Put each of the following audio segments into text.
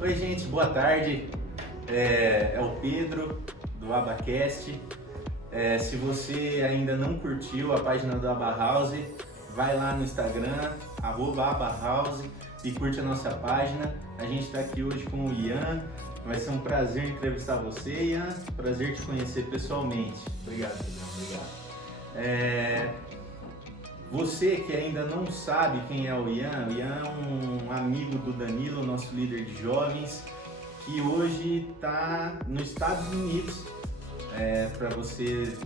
Oi gente, boa tarde. É o Pedro do Abacast. Se você ainda não curtiu a página do Aba House, vai lá no Instagram, @abahouse, e curte a nossa página. A gente está aqui hoje com o Ian. Vai ser um prazer entrevistar você, Ian. Prazer te conhecer pessoalmente. Obrigado, Pedro. Obrigado. Você que ainda não sabe quem é o Ian é um amigo do Danilo, nosso líder de jovens, que hoje está nos Estados Unidos. Para você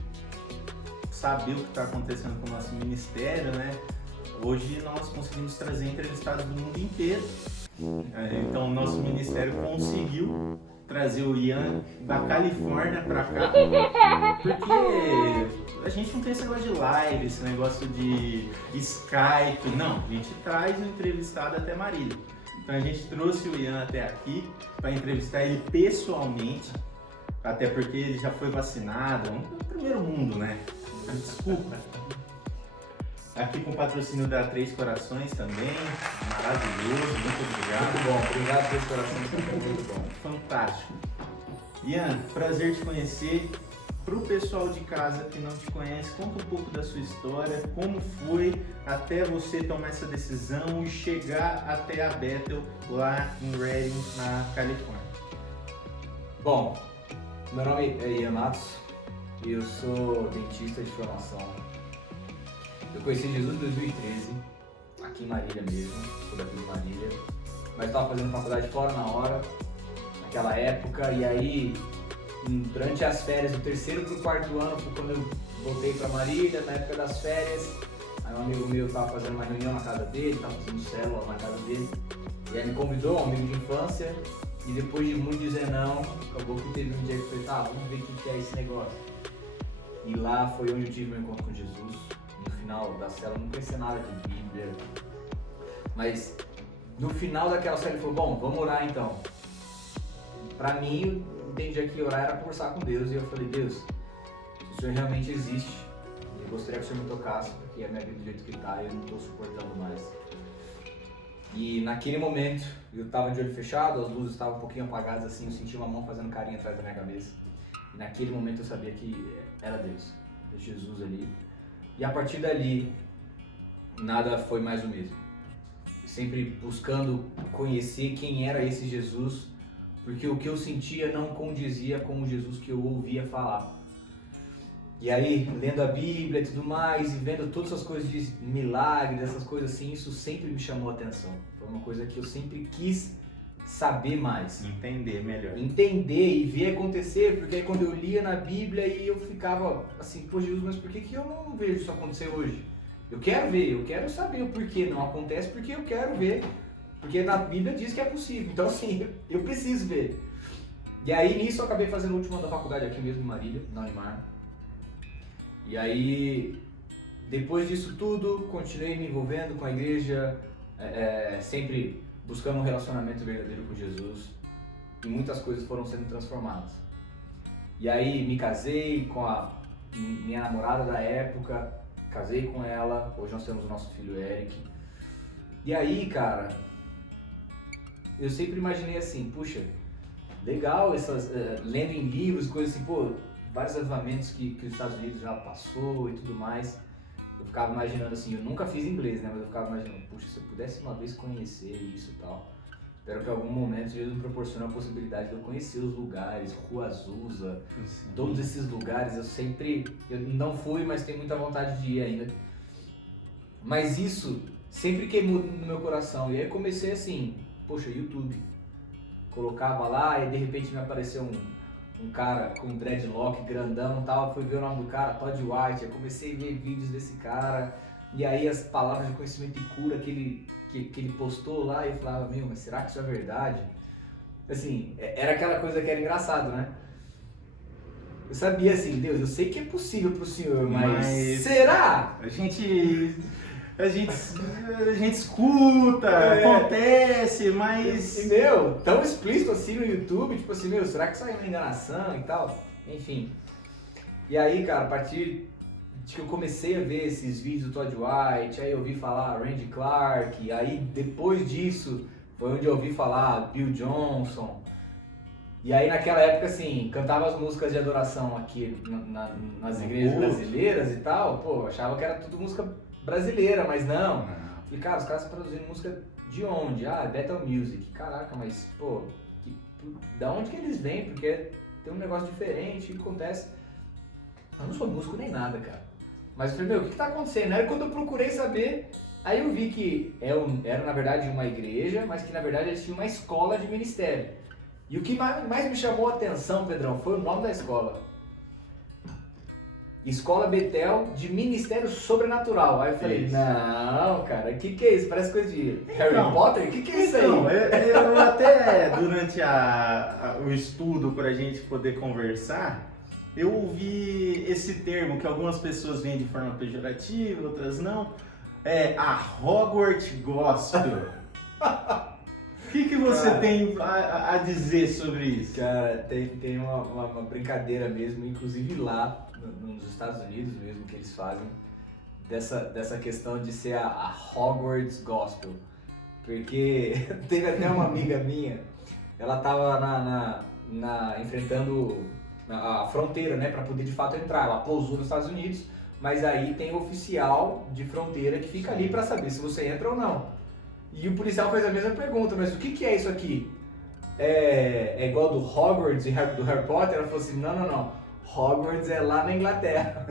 saber o que está acontecendo com o nosso ministério, né? Hoje nós conseguimos trazer entrevistados do mundo inteiro. Então o nosso ministério conseguiu trazer o Ian da Califórnia para cá, porque a gente não tem esse negócio de live, esse negócio de Skype, não, a gente traz o entrevistado até Marília. Então a gente trouxe o Ian até aqui para entrevistar ele pessoalmente, até porque ele já foi vacinado, no primeiro mundo, né? Desculpa. Aqui com o patrocínio da Três Corações também, maravilhoso, muito obrigado. Muito bom, obrigado Três Corações, muito bom. Fantástico. Ian, prazer te conhecer. Para o pessoal de casa que não te conhece, conta um pouco da sua história, como foi até você tomar essa decisão e chegar até a Bethel lá em Redding, na Califórnia. Bom, meu nome é Ian Matos e eu sou dentista de formação. Eu conheci Jesus em 2013, aqui em Marília mesmo, sou daqui de Marília, mas estava fazendo faculdade fora na hora, naquela época, e aí durante as férias do terceiro para o quarto ano foi quando eu voltei para Marília, na época das férias. Aí um amigo meu estava fazendo uma reunião na casa dele, estava fazendo célula na casa dele, e aí me convidou, um amigo de infância, e depois de muito dizer não, acabou que teve um dia que eu falei, tá, vamos ver o que é esse negócio. E lá foi onde eu tive meu encontro com Jesus. No final da célula, não conhecia nada de Bíblia, mas no final daquela célula ele falou, bom, vamos orar então. Pra mim, eu entendi que orar era conversar com Deus, e eu falei, Deus, se o Senhor realmente existe, eu gostaria que o Senhor me tocasse, porque a minha vida do jeito que está, eu não estou suportando mais. E naquele momento, eu estava de olho fechado, as luzes estavam um pouquinho apagadas assim, eu senti uma mão fazendo carinho atrás da minha cabeça. E naquele momento eu sabia que era Deus, Jesus ali. E a partir dali, nada foi mais o mesmo. Sempre buscando conhecer quem era esse Jesus, porque o que eu sentia não condizia com o Jesus que eu ouvia falar. E aí, lendo a Bíblia e tudo mais, e vendo todas essas coisas de milagres, essas coisas assim, isso sempre me chamou a atenção. Foi uma coisa que eu sempre quis saber mais. Entender melhor. Entender e ver acontecer, porque aí quando eu lia na Bíblia e eu ficava assim, pô Jesus, mas por que eu não vejo isso acontecer hoje? Eu quero ver, eu quero saber o porquê não acontece, porque eu quero ver. Porque na Bíblia diz que é possível, então assim, eu preciso ver. E aí nisso eu acabei fazendo o último ano da faculdade aqui mesmo em Marília, na Unimar. E aí, depois disso tudo, continuei me envolvendo com a igreja, sempre buscando um relacionamento verdadeiro com Jesus, e muitas coisas foram sendo transformadas. E aí me casei com a minha namorada da época, casei com ela, hoje nós temos o nosso filho Eric. E aí, cara, eu sempre imaginei assim, puxa, legal essas, lendo em livros, coisas assim, pô, vários avivamentos que os Estados Unidos já passou e tudo mais. Eu ficava imaginando assim, eu nunca fiz inglês, né, mas eu ficava imaginando, puxa, se eu pudesse uma vez conhecer isso e tal. Espero que em algum momento Deus me proporcione a possibilidade de eu conhecer os lugares, Rua Azusa, todos esses lugares. Eu não fui, mas tenho muita vontade de ir ainda. Mas isso sempre queimou no meu coração. E aí eu comecei assim, poxa, YouTube. Colocava lá e de repente me apareceu um cara com dreadlock grandão e tal, fui ver o nome do cara, Todd White, eu comecei a ver vídeos desse cara, e aí as palavras de conhecimento e cura que ele postou lá, e eu falava, meu, mas será que isso é verdade? Assim, era aquela coisa que era engraçado, né? Eu sabia assim, Deus, eu sei que é possível pro Senhor, mas será? A gente escuta, acontece, mas... E, meu, tão explícito assim no YouTube, tipo assim, meu, será que isso aí é uma enganação e tal? Enfim. E aí, cara, a partir que eu comecei a ver esses vídeos do Todd White, aí eu ouvi falar Randy Clark, aí depois disso foi onde eu ouvi falar Bill Johnson. E aí naquela época, assim, cantava as músicas de adoração aqui nas igrejas brasileiras e tal, pô, achava que era tudo música brasileira, mas não. Falei, cara, os caras estão produzindo música de onde? Ah, Bethel Music. Caraca, mas, pô, da onde que eles vêm? Porque tem um negócio diferente, o que acontece? Eu não sou músico nem nada, cara. Mas eu falei, meu, o que tá acontecendo? Aí quando eu procurei saber, aí eu vi que era na verdade uma igreja, mas que na verdade eles tinham uma escola de ministério. E o que mais me chamou a atenção, Pedrão, foi o nome da escola. Escola Bethel de Ministério Sobrenatural. Aí eu falei, não, cara, o que é isso? Parece coisa de Harry Potter? O que é isso aí? Eu até, durante o estudo, para a gente poder conversar, eu ouvi esse termo que algumas pessoas veem de forma pejorativa, outras não. É a Hogwarts Gospel. O que você tem a dizer sobre isso? Cara, tem uma brincadeira mesmo, inclusive lá nos Estados Unidos mesmo, que eles fazem, dessa questão de ser a Hogwarts Gospel. Porque teve até uma amiga minha, ela tava enfrentando a fronteira, né, para poder de fato entrar. Ela pousou nos Estados Unidos, mas aí tem o oficial de fronteira que fica ali para saber se você entra ou não. E o policial fez a mesma pergunta, mas o que é isso aqui? É igual do Hogwarts e do Harry Potter? Ela falou assim, não. Hogwarts é lá na Inglaterra.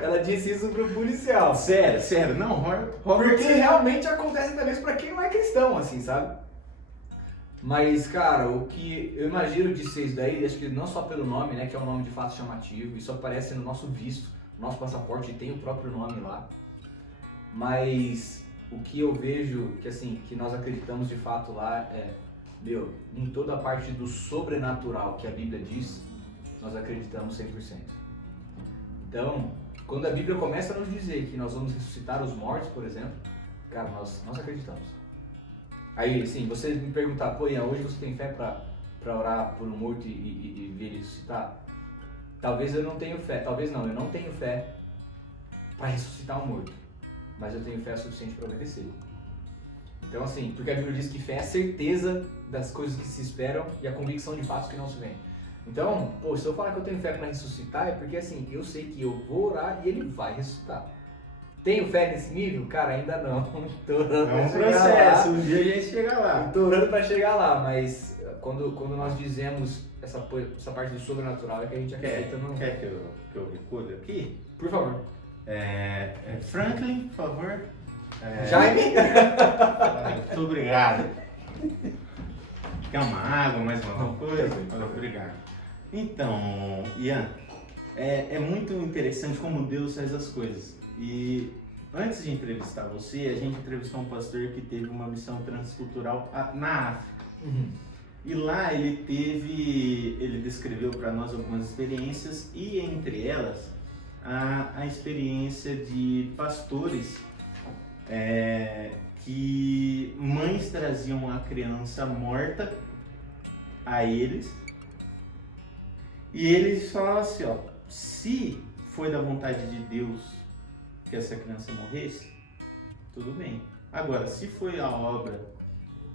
Ela disse isso pro policial. Sério, não, Hogwarts... Porque realmente acontece até mesmo pra quem não é cristão, assim, sabe? Mas, cara, o que eu imagino de ser isso daí, acho que não só pelo nome, né, que é um nome de fato chamativo, isso aparece no nosso visto, no nosso passaporte tem o próprio nome lá. Mas o que eu vejo, que assim, que nós acreditamos de fato lá em toda a parte do sobrenatural que a Bíblia diz, nós acreditamos 100%. Então, quando a Bíblia começa a nos dizer que nós vamos ressuscitar os mortos, por exemplo, cara, nós acreditamos. Aí, assim, você me perguntar, pô, Ian, hoje você tem fé pra orar por um morto e ver ele ressuscitar? Talvez eu não tenha fé, talvez não, eu não tenho fé para ressuscitar um morto, mas eu tenho fé suficiente para obedecer. Então, assim, porque a Bíblia diz que fé é a certeza das coisas que se esperam e a convicção de fatos que não se veem. Então, pô, se eu falar que eu tenho fé para ressuscitar, é porque, assim, eu sei que eu vou orar e ele vai ressuscitar. Tenho fé nesse nível? Cara, ainda não. Tô orando pra chegar lá. Um dia a gente chega lá. Tô orando pra chegar lá, mas quando nós dizemos essa parte do sobrenatural é que a gente acredita no... Quer que eu recolha aqui? Por favor. Franklin, por favor. Jaime? Muito obrigado. Quer uma água, mais uma coisa? Obrigado. Então, Ian, é muito interessante como Deus faz as coisas. E antes de entrevistar você, a gente entrevistou um pastor que teve uma missão transcultural na África. Uhum. E lá ele descreveu para nós algumas experiências e entre elas a experiência de pastores que mães traziam a criança morta a eles e eles falavam assim, ó, se foi da vontade de Deus que essa criança morresse, tudo bem. Agora, se foi a obra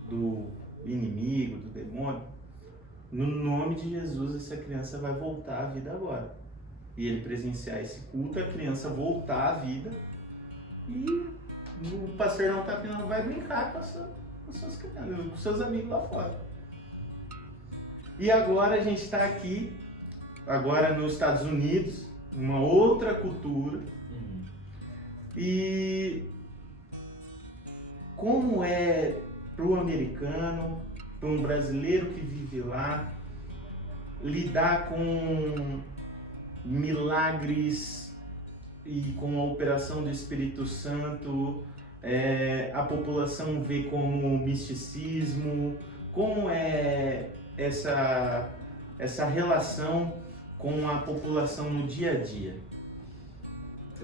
do inimigo, do demônio, no nome de Jesus essa criança vai voltar à vida agora. E ele presenciar esse culto, a criança voltar à vida e o pastor não vai brincar com os seus amigos lá fora. E agora a gente está aqui, agora nos Estados Unidos, uma outra cultura. E como é para o americano, para um brasileiro que vive lá, lidar com milagres e com a operação do Espírito Santo, a população vê como misticismo, como é essa relação com a população no dia a dia?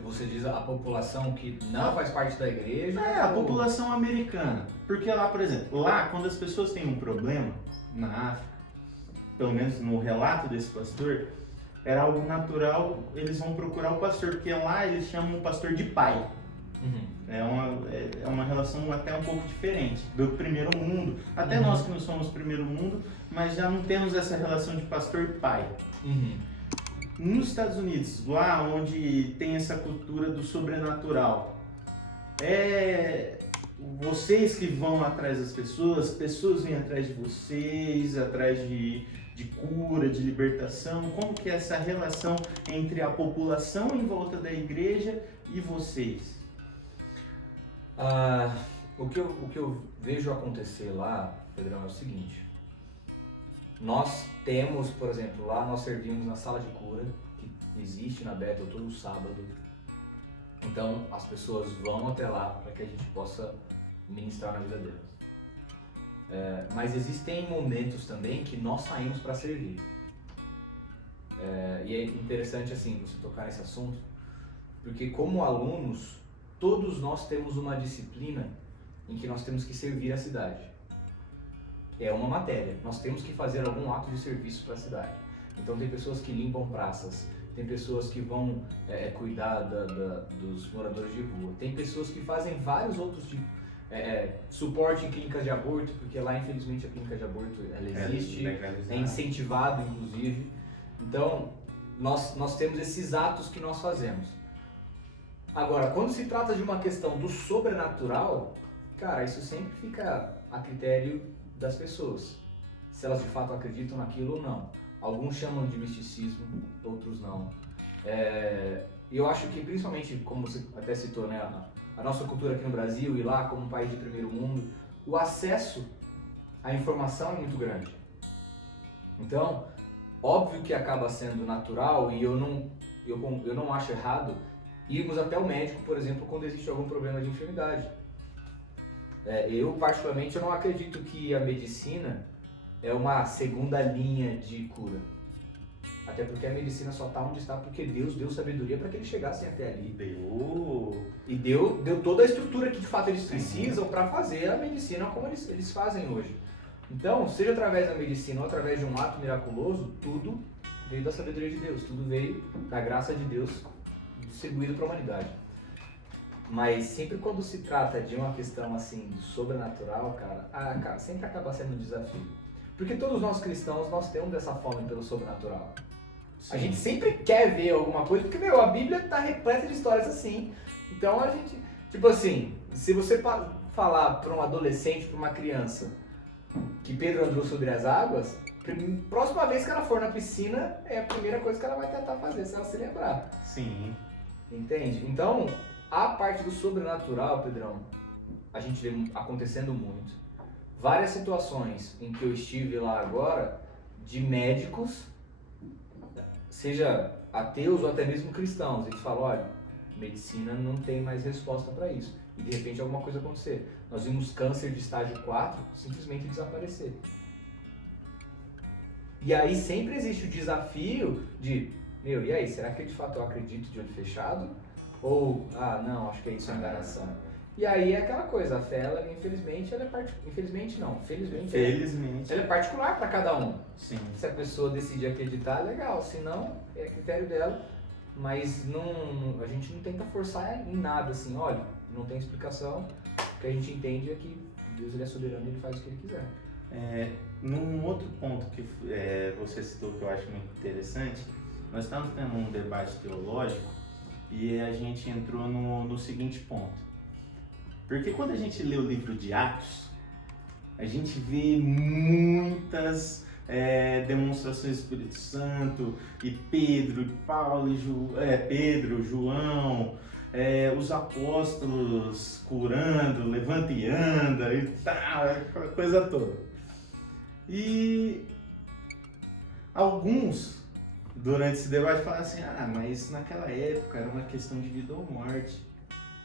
Você diz a população que não faz parte da igreja? A população americana. Porque lá, por exemplo, quando as pessoas têm um problema na África, pelo menos no relato desse pastor, era algo natural, eles vão procurar o pastor, porque lá eles chamam o pastor de pai. É uma relação até um pouco diferente do primeiro mundo. Até nós que não somos primeiro mundo, mas já não temos essa relação de pastor-pai. Nos Estados Unidos, lá onde tem essa cultura do sobrenatural, vocês que vão atrás das pessoas vêm atrás de vocês, atrás de cura, de libertação. Como que é essa relação entre a população em volta da igreja e vocês? O que eu vejo acontecer lá, Pedrão, é o seguinte. Nós temos, por exemplo, lá nós servimos na sala de cura, que existe na Bethel todo sábado. Então as pessoas vão até lá para que a gente possa ministrar na vida delas. Mas existem momentos também que nós saímos para servir. E é interessante assim você tocar nesse assunto, porque como alunos, todos nós temos uma disciplina em que nós temos que servir a cidade. É uma matéria, nós temos que fazer algum ato de serviço para a cidade. Então tem pessoas que limpam praças, tem pessoas que vão cuidar dos moradores de rua, tem pessoas que fazem vários outros tipos, suporte em clínicas de aborto, porque lá infelizmente a clínica de aborto ela existe, é incentivado inclusive. Então nós temos esses atos que nós fazemos. Agora, quando se trata de uma questão do sobrenatural, cara, isso sempre fica a critério das pessoas, se elas de fato acreditam naquilo ou não. Alguns chamam de misticismo, outros não. E eu acho que principalmente, como você até citou, né, a nossa cultura aqui no Brasil e lá como um país de primeiro mundo, o acesso à informação é muito grande. Então, óbvio que acaba sendo natural e eu não acho errado irmos até o médico, por exemplo, quando existe algum problema de enfermidade. Eu, particularmente, eu não acredito que a medicina é uma segunda linha de cura. Até porque a medicina só está onde está porque Deus deu sabedoria para que eles chegassem até ali. E deu toda a estrutura que de fato eles precisam para fazer a medicina como eles fazem hoje. Então, seja através da medicina ou através de um ato miraculoso, tudo veio da sabedoria de Deus, tudo veio da graça de Deus distribuído para a humanidade. Mas sempre quando se trata de uma questão assim do sobrenatural, cara, sempre acaba sendo um desafio. Porque todos nós cristãos, nós temos essa fome pelo sobrenatural. Sim. A gente sempre quer ver alguma coisa, porque a Bíblia está repleta de histórias assim. Então a gente, tipo assim, se você falar para um adolescente, para uma criança, que Pedro andou sobre as águas, próxima vez que ela for na piscina, é a primeira coisa que ela vai tentar fazer, se ela se lembrar. Sim. Entende? Então, a parte do sobrenatural, Pedrão, a gente vê acontecendo muito. Várias situações em que eu estive lá agora, de médicos, seja ateus ou até mesmo cristãos, eles falam, olha, medicina não tem mais resposta para isso. E de repente alguma coisa acontecer. Nós vimos câncer de estágio 4 simplesmente desaparecer. E aí sempre existe o desafio de, e aí, será que de fato eu acredito de olho fechado? Ou, não, acho que isso é enganação. E aí é aquela coisa, a fé, ela, infelizmente, ela é felizmente, ela é particular para cada um. Sim. Se a pessoa decidir acreditar, é legal, se não, é critério dela. Mas a gente não tenta forçar em nada, assim, olha, não tem explicação. O que a gente entende é que Deus ele é soberano e ele faz o que ele quiser. Num outro ponto que você citou que eu acho muito interessante, nós estamos tendo um debate teológico e a gente entrou no seguinte ponto. Porque quando a gente lê o livro de Atos, a gente vê muitas demonstrações do Espírito Santo, e Pedro, Paulo, Pedro, João, os apóstolos curando, levanta e anda e tal, aquela coisa toda. E alguns, durante esse debate, falaram assim, mas naquela época era uma questão de vida ou morte.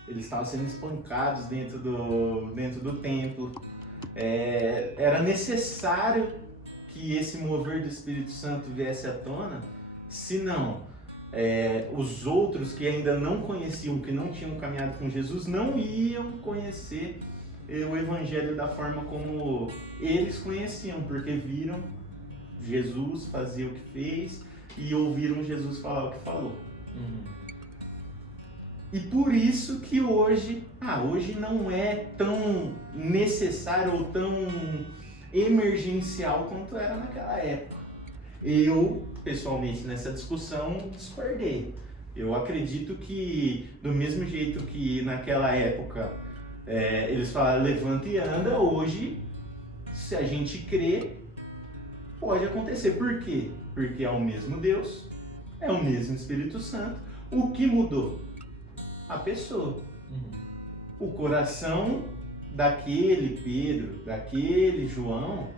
Eles estavam sendo espancados dentro do templo. Era necessário que esse mover do Espírito Santo viesse à tona, senão os outros que ainda não conheciam, que não tinham caminhado com Jesus, não iam conhecer o Evangelho da forma como eles conheciam, porque viram Jesus fazer o que fez, e ouviram Jesus falar o que falou. E por isso que hoje não é tão necessário ou tão emergencial quanto era naquela época. Eu, pessoalmente, nessa discussão, discordei. Eu acredito que, do mesmo jeito que naquela época eles falaram levanta e anda, hoje, se a gente crê, pode acontecer. Por quê? Porque é o mesmo Deus, é o mesmo Espírito Santo. O que mudou? A pessoa. O coração daquele Pedro, daquele João,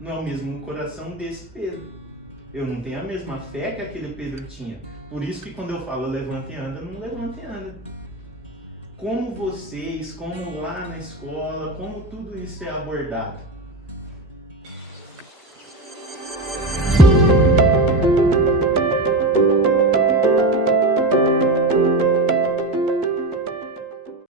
não é o mesmo coração desse Pedro. Eu não tenho a mesma fé que aquele Pedro tinha. Por isso que quando eu falo levanta e anda, não levanta e anda. Como vocês, como lá na escola, como tudo isso é abordado?